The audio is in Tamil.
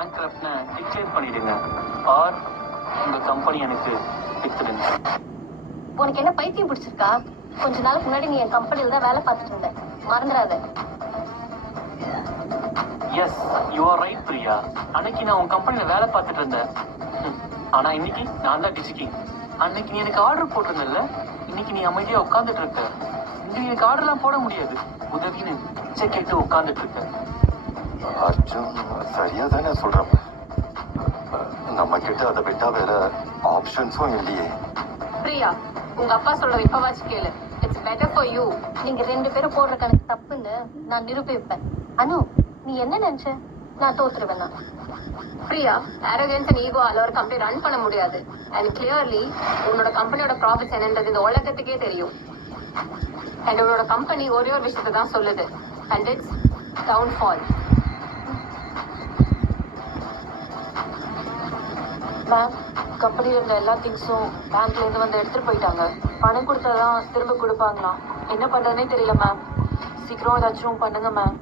பேங்க்ரப்ட்னு டிக்ளேர் பண்ணிடுங்க ஆர் உங்க கம்பெனி எனக்கு வித்துடுங்க. உனக்கு என்ன பைத்தியம் பிடிச்சிருக்கா? கொஞ்ச நாளுக்கு முன்னாடி நீ என் கம்பெனில தான் வேலை பார்த்துட்டு இருந்த, மறந்துடாத. Yes you are right Priya. அன்னைக்கு நான் உன் கம்பெனில வேலை பார்த்துட்டு இருந்தேன். ஆனா இன்னைக்கு நான் தான் டிஜிக்கிங். அன்னைக்கு நீ எனக்கு ஆர்டர் போட்டிருந்தல, இன்னைக்கு நீ அமைதியா உட்காந்துட்டு இருக்க. இங்க எனக்கு ஆர்டர்லாம் போட முடியாது, உதவின்னு பிச்சை கேட்டு உட்காந்துட்டு இருக்க. அர்ஜுன் சரியா தானே சொல்றான். நம்ம கிட்ட அதை விட்டா வேற ஆப்ஷன்ஸும் இல்லையே. பிரியா, உங்க அப்பா சொல்றது இப்பவாச்சும் கேளு. It's better for you. நீங்க ரெண்டு பேரும் போடுற கணக்கு தப்புன்னு நான் நிரூபிப்பேன். அனு, நீ என்ன நினைச்ச? நான் தோத்துருவேன். பிரியா, அரகன்ஸ் அண்ட் ஈகோவால ஒரு கம்பெனி ரன் பண்ண முடியாது. அண்ட் கிளியர்லி உன்னோட கம்பெனியோட ப்ராஃபிட்ஸ் என்னன்றது இந்த உலகத்துக்கே தெரியும். அண்ட் உன்னோட கம்பெனி ஒரே ஒரு விஷயத்தை தான் சொல்லுது, அண்ட் இட்ஸ் டவுன்ஃபால். மேம், கம்பெனியில் இருந்த எல்லா திங்ஸும் பேங்க்லேருந்து வந்து எடுத்துகிட்டு போயிட்டாங்க. பணம் கொடுத்தாதான் திரும்ப கொடுப்பாங்களாம். என்ன பண்ணுறதுனே தெரியல மேம். சீக்கிரம் ஏதாச்சும் பண்ணுங்க மேம்.